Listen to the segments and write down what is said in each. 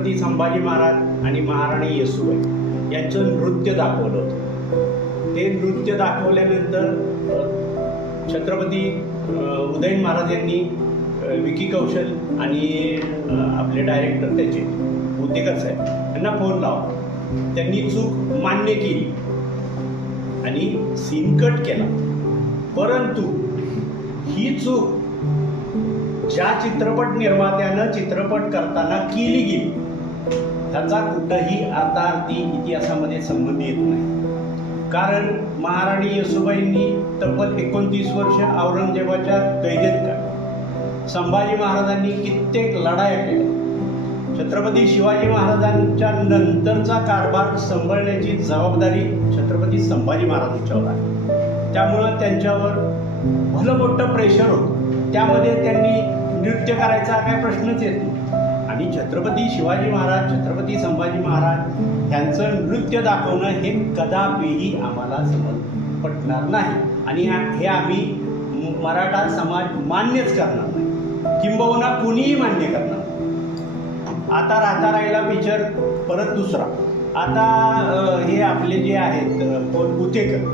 छत्रपती संभाजी महाराज आणि महाराणी येसूबाई यांचं नृत्य दाखवलं होतं. ते नृत्य दाखवल्यानंतर छत्रपती उदय महाराज यांनी विकी कौशल आणि आपले डायरेक्टर त्याचे उद्देकर साहेब यांना फोन लावला. त्यांनी चूक मान्य केली आणि सीन कट केला. परंतु ही चूक ज्या चित्रपट निर्मात्यानं चित्रपट करताना केली गेली. त्याचा कुठंही अर्थार्थी इतिहासामध्ये संबंध येत नाही. कारण महाराणी येसुबाईंनी तब्बल एकोणतीस वर्ष औरंगजेबाच्या कैदेत काढ संभाजी महाराजांनी कित्येक लढाया केल्या. छत्रपती शिवाजी महाराजांच्या नंतरचा कारभार सांभाळण्याची जबाबदारी छत्रपती संभाजी महाराजांच्यावर आहे. त्यामुळं त्यांच्यावर भलं मोठं प्रेशर होतं. त्यामध्ये त्यांनी नृत्य करायचा काय प्रश्नच येत आणि छत्रपती शिवाजी महाराज छत्रपती संभाजी महाराज यांचं नृत्य दाखवणं हे कदापिही आम्हाला समज पटणार नाही. आणि हे आम्ही मराठा समाज मान्यच करणार नाही. किंबहुना कुणीही मान्य करणार आता राहता राहिला पिक्चर परत दुसरा. आता हे आपले जे आहेत कोण? कुतेकर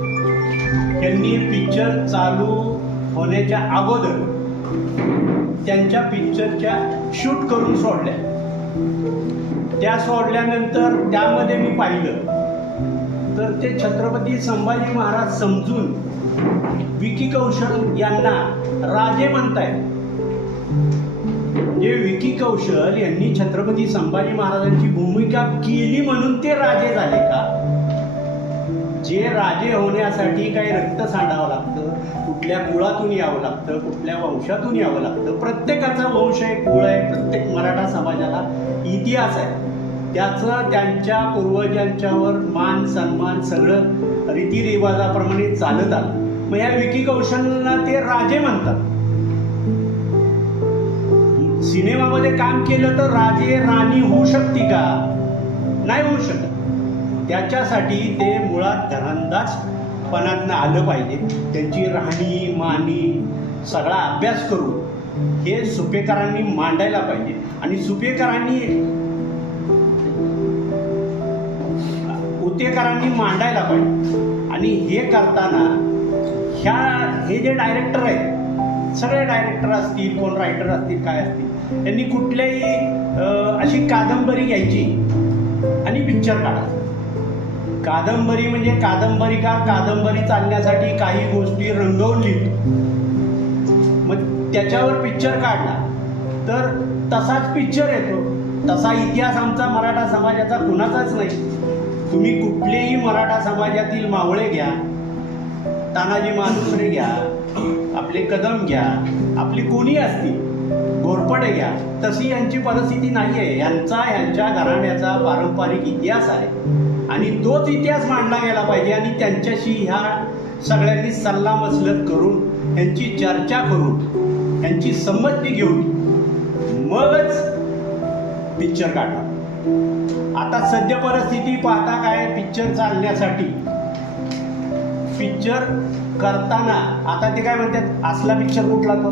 त्यांनी पिक्चर चालू होण्याच्या अगोदर त्यांच्या पिक्चरच्या शूट करून सोडल्या. त्या सोडल्यानंतर त्यामध्ये मी पाहिलं. तर ते छत्रपती संभाजी महाराज समजून विकी कौशल यांना राजे म्हणतायत. म्हणजे विकी कौशल यांनी छत्रपती संभाजी महाराजांची भूमिका केली म्हणून ते राजे झाले का? जे राजे होण्यासाठी काही रक्त सांडावं लागतं. कुठल्या कुळातून यावं लागतं कुठल्या वंशातून यावं लागतं? प्रत्येकाचा वंश आहे कुळ आहे प्रत्येक मराठा समाजाला इतिहास आहे. त्याचं त्यांच्या पूर्वजांच्यावर मान सन्मान सगळं रीतिरिवाजाप्रमाणे चालत आलं. मग या विकी कौशलला ते राजे म्हणतात. सिनेमामध्ये काम केलं तर राजे राणी होऊ शकते का? नाही होऊ शकत. त्याच्यासाठी ते मुळात धरंदाज पणातनं आलं पाहिजे. त्यांची राहणी मानी सगळा अभ्यास करून हे सुपेकरांनी मांडायला पाहिजे. आणि सुपेकरांनी उतेकरांनी मांडायला पाहिजे. आणि हे करताना ह्या हे जे डायरेक्टर आहेत सगळे डायरेक्टर असतील कोण रायटर असतील काय असतील त्यांनी कुठल्याही अशी कादंबरी घ्यायची आणि पिक्चर काढायचा. कादंबरी म्हणजे कादंबरीकार कादंबरी चालण्यासाठी काही गोष्टी रंगवून लिहितो मग त्याच्यावर पिक्चर काढला. तर तसाच पिक्चर येतो. तसा इतिहास आमचा मराठा समाजाचा कुणाचाच नाही. तुम्ही कुठलेही मराठा समाजातील मावळे घ्या तानाजी मालुसरे घ्या आपले कदम घ्या आपली कोणी असतील घोरपडे घ्या तशी यांची परिस्थिती नाही आहे यांचा यांच्या घराण्याचा पारंपरिक इतिहास आहे. आणि तोच इतिहास मांडला गेला पाहिजे आणि त्यांच्याशी ह्या सगळ्यांनी सल्लामसलत करून त्यांची चर्चा करून त्यांची संमती घेऊन मगच पिक्चर काढणार आता सद्य परिस्थिती पाहता काय पिक्चर चालण्यासाठी? पिक्चर करताना आता ते काय म्हणतात? असला पिक्चर कुठला तो?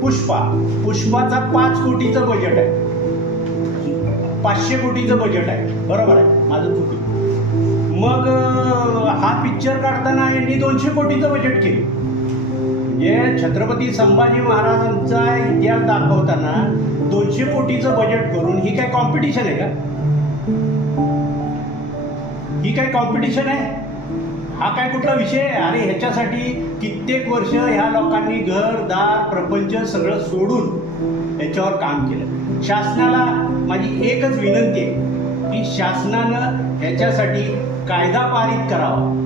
पुष्पा. पुष्पाचा पाच कोटीचं बजेट आहे. पाचशे कोटीचं बजेट आहे. बरोबर आहे. माझं चुकी मग हा पिक्चर काढताना यांनी दोनशे कोटीचं बजेट केलं. म्हणजे छत्रपती संभाजी महाराजांचा इतिहास दाखवताना दोनशे कोटीचं बजेट करून ही काय कॉम्पिटिशन आहे का? ही काय कॉम्पिटिशन आहे? हा काय कुठला विषय आहे? आणि ह्याच्यासाठी कित्येक वर्ष ह्या लोकांनी घर दार प्रपंच सगळं सोडून याच्यावर काम केलं. शासनाला माझी एकच विनंती आहे की शासनानं ह्याच्यासाठी कायदा पारित करावा.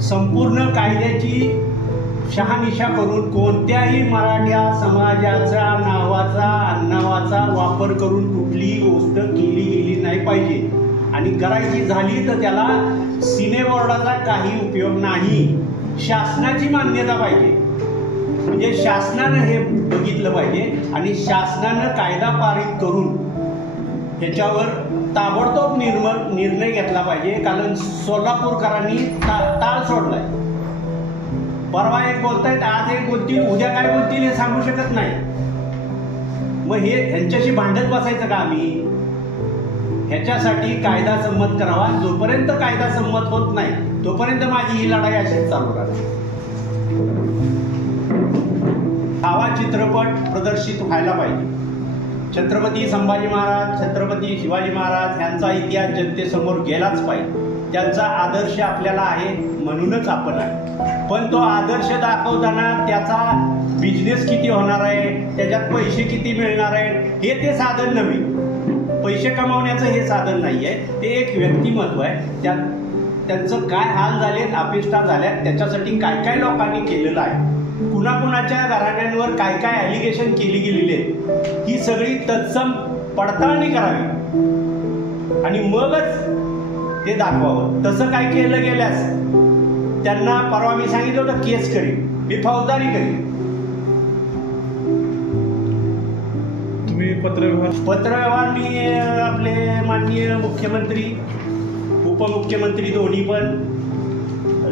संपूर्ण कायद्याची शहानिशा करून कोणत्याही मराठा समाजाचा नावाचा अन्नावाचा वापर करून कुठलीही गोष्ट केली गेली नाही पाहिजे. आणि करायची झाली तर त्याला सिनेबोर्डाचा काही उपयोग नाही. शासनाची मान्यता पाहिजे. म्हणजे शासनानं हे बघितलं पाहिजे आणि शासनानं कायदा पारित करून ह्याच्यावर ताबडतोब निर्म निर्णय घेतला पाहिजे कारण सोलापूरकरांनी ता ताळ सोडलाय. परवा एक बोलतायत आज एक बोलतील उद्या काय बोलतील हे सांगू शकत नाही. मग हे ह्यांच्याशी भांडत बसायचं का आम्ही? ह्याच्यासाठी कायदा संमत करावा. जोपर्यंत कायदा संमत होत नाही तोपर्यंत माझी ही लढाई अशीच चालू राहते. हा चित्रपट प्रदर्शित व्हायला पाहिजे. छत्रपती संभाजी महाराज छत्रपती शिवाजी महाराज यांचा इतिहास जनतेसमोर गेलाच पाहिजे. त्यांचा आदर्श आपल्याला आहे म्हणूनच आपण आहे. पण तो आदर्श दाखवताना त्याचा बिझनेस किती होणार आहे त्याच्यात पैसे किती मिळणार आहेत हे ते साधन नव्हे. पैसे कमावण्याचं हे साधन नाही आहे ते एक व्यक्तिमत्व आहे. त्या त्यांचं काय हाल झालेत अपेष्टा झाल्यात त्याच्यासाठी काय काय लोकांनी केलेलं आहे. कुणाकुणाच्या घराण्यांवर काय काय ॲलिगेशन केली गेलेली आहेत ही सगळी तत्सम पडताळणी करावी. आणि मगच ते दाखवावं. तसं काय केलं गेल्यास त्यांना परवा मी सांगितलं होतं केस करीन मी फौजदारी करीन तुम्ही पत्रव्यवहार पत्रव्यवहार मी आपले माननीय मुख्यमंत्री उपमुख्यमंत्री दोन्ही पण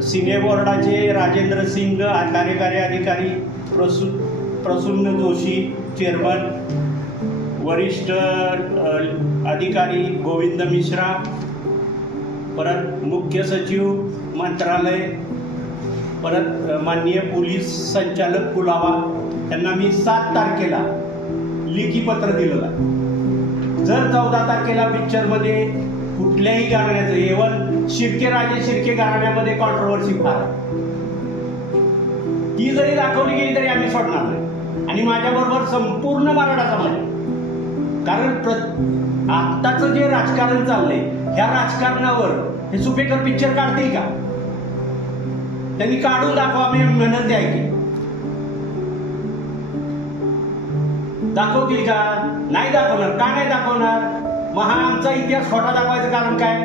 सिने बोर्डाचे राजेंद्र सिंग कार्यकारी अधिकारी प्रसु प्रसुन्न जोशी चेअरमन वरिष्ठ अधिकारी गोविंद मिश्रा परत मुख्य सचिव मंत्रालय परत माननीय पोलीस संचालक कुलावा त्यांना मी सात तारखेला लेखी पत्र दिलेलं आहे. जर चौदा तारखेला पिक्चरमध्ये कुठल्याही गाण्याचं एवन शिर्के राजे शिर्के गाण्यामध्ये कॉन्ट्रोवर्सी फार ती जरी दाखवली गेली तरी आम्ही सोडणार नाही. आणि माझ्याबरोबर संपूर्ण मराठा समाज कारण प्र आत्ताचं जे राजकारण चाललंय ह्या राजकारणावर हे सुपेकर पिक्चर काढतील का? त्यांनी काढून दाखवा आम्ही मेहनत आहे की. दाखवतील का? नाही दाखवणार. का नाही दाखवणार? मग हा आमचा इतिहास खोटा दाखवायचं कारण काय?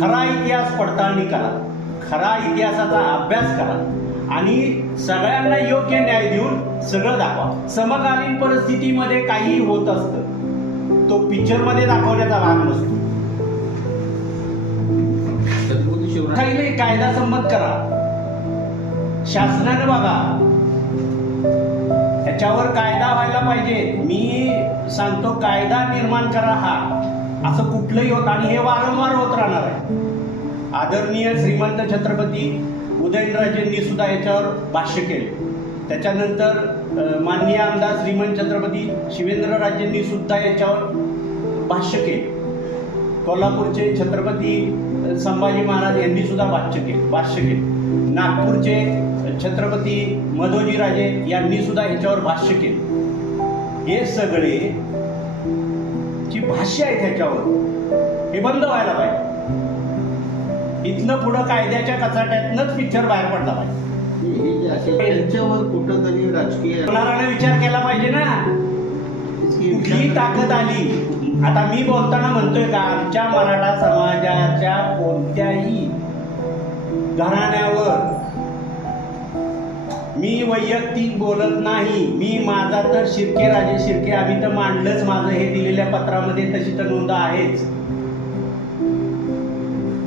खरा इतिहास पडताळणी करा. खरा इतिहासाचा अभ्यास करा. आणि सगळ्यांना योग्य न्याय देऊन सगळं दाखवा. समकालीन परिस्थितीमध्ये काही होत असतं तो पिक्चरमध्ये दाखवण्याचा भाग नसतो. काही नाही कायदा संमत करा. शासनाने बघा त्याच्यावर कायदा व्हायला पाहिजे. मी सांगतो कायदा निर्माण करा हा. असं कुठलंही होत आणि हे वारंवार होत राहणार आहे. आदरणीय श्रीमंत छत्रपती उदयनराजेंनी सुद्धा याच्यावर भाष्य केले. त्याच्यानंतर माननीय आमदार श्रीमंत छत्रपती शिवेंद्रराजेंनी सुद्धा याच्यावर भाष्य केले. कोल्हापूरचे छत्रपती संभाजी महाराज यांनी सुद्धा भाष्य केले. भाष्य केले. नागपूरचे छत्रपती मधोजी राजे यांनी सुद्धा ह्याच्यावर भाष्य केले. हे सगळे जी भाष्य आहेत ह्याच्यावर हे बंद व्हायला पाहिजे. इथनं पुढं कायद्याच्या कचाट्यातनंच पिक्चर बाहेर पडला पाहिजे. त्यांच्यावर कुठंतरी राजकीय विचार केला पाहिजे ना? कुठली ताकद आली. आता मी बोलताना म्हणतोय का आमच्या मराठा समाजाच्या कोणत्याही घराण्यावर. मी वैयक्तिक बोलत नाही. मी माझा तर शिर्के राजे शिर्के. आम्ही तर मांडलंच माझं हे दिलेल्या पत्रामध्ये तशी तर नोंद आहेच.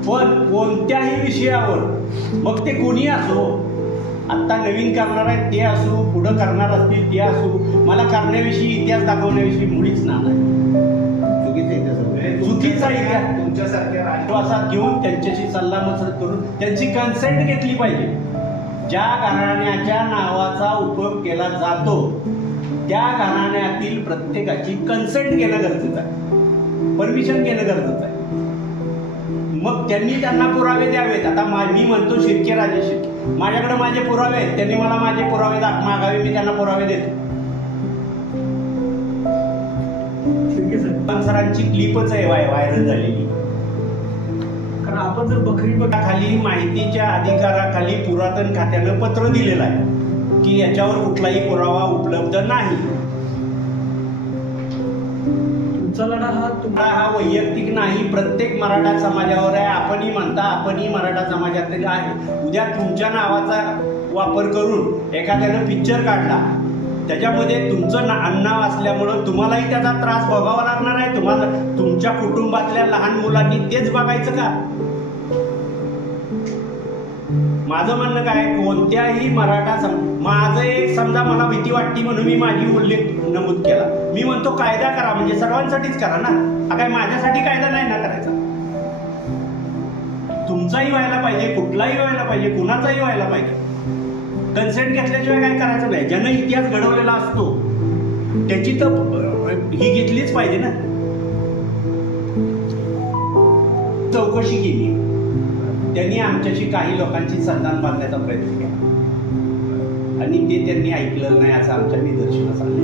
पण कोणत्याही विषयावर मग ते कोणी असो आत्ता नवीन करणार आहेत ते असो पुढं करणार असतील ते असो मला करण्याविषयी इतिहास दाखवण्याविषयी मुळीच ना चुकीचा तुमच्यासारख्या घेऊन त्यांच्याशी सल्लामसलत करून त्यांची कन्सेंट घेतली पाहिजे. ज्या घराण्याच्या नावाचा उपयोग केला जातो त्या घराण्यातील प्रत्येकाची कन्सेंट घेणं गरजेचं आहे. परमिशन घेणं गरजेचं आहे. मग त्यांनी त्यांना पुरावे द्यावेत. आता मा- मी म्हणतो शिर्के राजे शिर्के माझ्याकडे माझे पुरावे आहेत. त्यांनी मला माझे पुरावे दाख मागावे मी त्यांना पुरावे देतो. सरांची क्लिपच आहे वाय व्हायरल झालेली. कारण आपण जर बकरी खाली माहितीच्या अधिकाराखाली पुरातन खात्यानं पत्र दिलेलं आहे की याच्यावर कुठलाही पुरावा उपलब्ध नाही. तुमचा लढा हा तुम्हाला हा वैयक्तिक नाही प्रत्येक मराठा समाजावर आहे. आपणही म्हणता आपणही मराठा समाजातील आहे. उद्या तुमच्या नावाचा वापर करून एखाद्यानं पिक्चर काढला त्याच्यामध्ये तुमचं ना नाव असल्यामुळं तुम्हालाही त्याचा त्रास भोगावा लागणार आहे. तुम्हाला तुमच्या कुटुंबातल्या लहान मुलांनी तेच बघायचं का? माझं म्हणणं काय कोणत्याही मराठा सम माझं एक समजा मला भीती वाटती म्हणून मी माझी उल्लेख नमूद केला. मी म्हणतो कायदा करा म्हणजे सर्वांसाठीच करा ना. हा काय माझ्यासाठी कायदा नाही ना करायचा? तुमचाही व्हायला पाहिजे कुठलाही व्हायला पाहिजे कुणाचाही व्हायला पाहिजे. कन्सेंट घेतल्याशिवाय काय करायचं नाही. ज्यानं इतिहास घडवलेला असतो त्याची तर ही घेतलीच पाहिजे ना. चौकशी केली. त्यांनी आमच्याशी काही लोकांची संधान बांधण्याचा प्रयत्न केला. आणि ते त्यांनी ऐकलं नाही असं आमच्या निदर्शनास आले.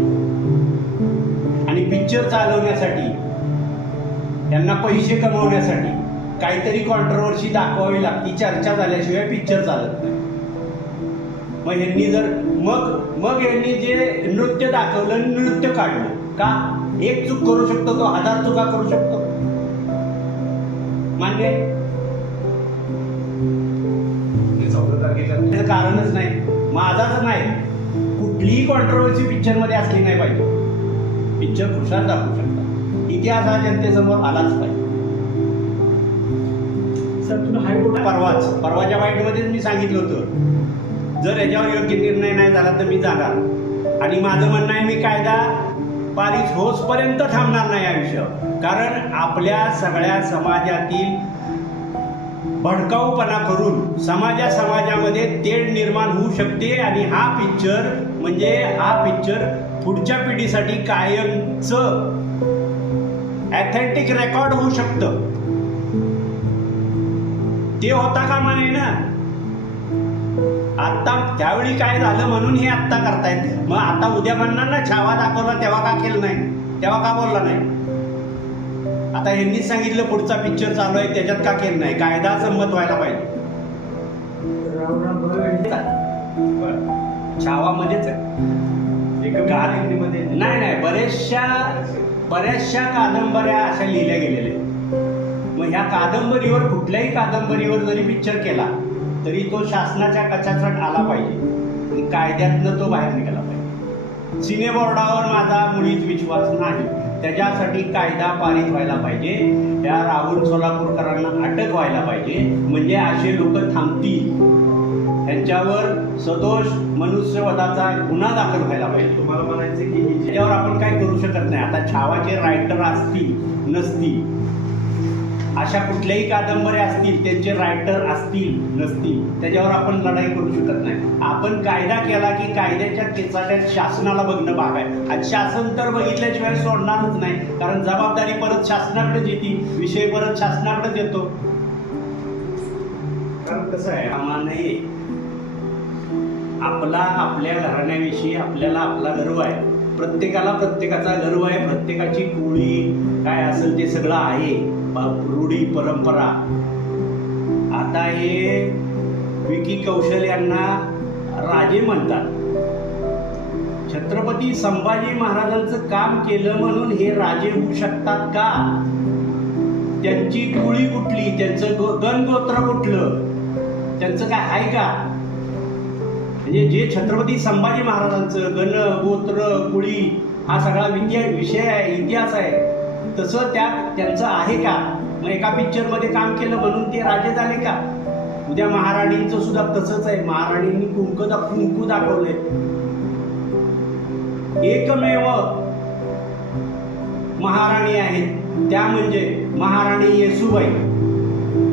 आणि पिक्चर चालवण्यासाठी त्यांना पैसे कमवण्यासाठी काहीतरी कॉन्ट्रोवर्सी दाखवावी लागती. चर्चा झाल्याशिवाय पिक्चर चालत नाही. मग यांनी जर मग मग यांनी जे नृत्य दाखवलं नृत्य काढलं का? एक चूक करू शकतो तो हजार चुका करू शकतो. मान्य? कारणच नाही. माझाच नाही. कुठलीही कॉन्ट्रोवर्सी पिक्चरमध्ये असली नाही पाहिजे. पिक्चर खुशाल दाखवू शकतात. इतिहास हा जनतेसमोर आलाच पाहिजे. सर तुम्ही हायकोर्ट परवाच. परवाच्या बाईटमध्येच मी सांगितलं होतं. जर याच्यावर योग्य निर्णय नाही झाला तर मी जाणार. आणि माझं म्हणणं आहे मी कायदा पारित होसपर्यंत थांबणार नाही आयुष्य. कारण आपल्या सगळ्या समाजातील भडकाऊपणा करून समाजा समाजामध्ये तेढ निर्माण होऊ शकते आणि हा पिक्चर म्हणजे हा पिक्चर पुढच्या पिढीसाठी कायमचं ॲथेंटिक रेकॉर्ड होऊ शकतं. ते होता कामा नये ना. आता त्यावेळी काय झालं म्हणून हे आत्ता करतायत. मग आता उद्या म्हणणार ना छावा दाखवला तेव्हा का केलं नाही? तेव्हा का बोलला नाही? आता यांनीच सांगितलं पुढचा पिक्चर चालू आहे त्याच्यात का केलं नाही? कायदा संमत व्हायला पाहिजे. छावामध्येच नाही नाही बऱ्याचशा बऱ्याचशा कादंबऱ्या अशा लिहिल्या गेलेल्या. मग ह्या कादंबरीवर कुठल्याही कादंबरीवर जरी पिक्चर केला तरी तो शासनाच्या कचाचट आला पाहिजे. कायद्यातनं तो बाहेर निघाला पाहिजे. सिनेबोर्डावर माझा मुळीच विश्वास नाही. त्याच्यासाठी कायदा पारित व्हायला पाहिजे. त्या राहुल सोलापूरकरांना अटक व्हायला पाहिजे. म्हणजे असे लोक थांबतील. त्यांच्यावर सदोष मनुष्यवधाचा गुन्हा दाखल व्हायला पाहिजे. तुम्हाला म्हणायचं की त्याच्यावर आपण काय करू शकत नाही. आता छावाचे रायटर असतील नसतील. अशा कुठल्याही कादंबऱ्या असतील त्यांचे रायटर असतील नसतील त्याच्यावर आपण लढाई करू शकत नाही. आपण कायदा केला की कायद्याच्या केसाट्यात शासनाला बघणं भाग आहे. आणि शासन तर बघितल्याशिवाय सोडणारच नाही. कारण जबाबदारी परत शासनाकडेच येते विषय परत शासनाकडेच येतो. कारण कसं आहे आम्हाला आपला आपल्या घराण्याविषयी आपल्याला आपला गर्व आहे. प्रत्येकाला प्रत्येकाचा गर्व आहे. प्रत्येकाची कुळी काय असेल ते सगळं आहे. रूढी परंपरा. आता हे विकी कौशल यांना राजे म्हणतात. छत्रपती संभाजी महाराजांचं काम केलं म्हणून हे राजे होऊ शकतात का? त्यांची कुळी कुठली त्यांचं गणगोत्र कुठलं त्यांचं काय आहे का? म्हणजे जे छत्रपती संभाजी महाराजांचं गण गोत्र कुळी हा सगळा विद्या विषय आहे इतिहास आहे. तसं त्या त्यांचं आहे का? मग एका पिक्चरमध्ये काम केलं म्हणून ते राजे झाले का? उद्या महाराणींचं सुद्धा तसंच आहे. महाराणींनी कुंकू दा कुंकू दाखवले एकमेव महाराणी आहेत त्या म्हणजे महाराणी येसुबाई.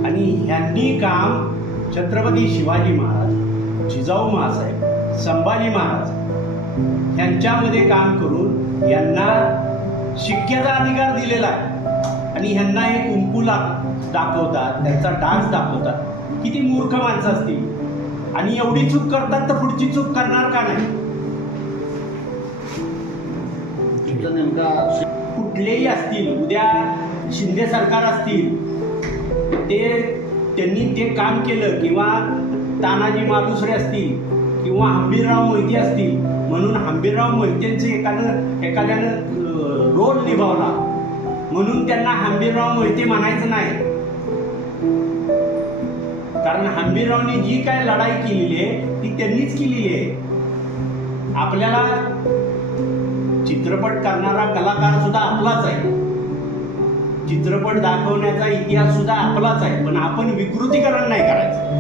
आणि ह्यांनी काम छत्रपती शिवाजी महाराज जिजाऊ महासाहेब संभाजी महाराज ह्यांच्यामध्ये काम करून यांना शिक्क्याचा अधिकार दिलेला आहे. आणि ह्यांना हे कुंकू दाखवतात त्यांचा डान्स दाखवतात. किती मूर्ख माणसं असतील. आणि एवढी चूक करतात तर पुढची चूक करणार का नाही? कुठलेही असतील उद्या शिंदे सरकार असतील ते त्यांनी ते काम केलं किंवा तानाजी मालुसरे असतील किंवा हंबीरराव मोहिते असतील म्हणून हंबीरराव मोहितेंचे एखादं एखाद्यानं रोल निभावला. म्हणून त्यांना हंबीरराव मोहिते म्हणायचं नाही. कारण हंबीररावने जी काय लढाई केलेली आहे ती त्यांनीच केलेली आहे. आपल्याला चित्रपट करणारा कलाकार सुद्धा आपलाच आहे. चित्रपट दाखवण्याचा इतिहास सुद्धा आपलाच आहे. पण आपण विकृतीकरण नाही करायचं.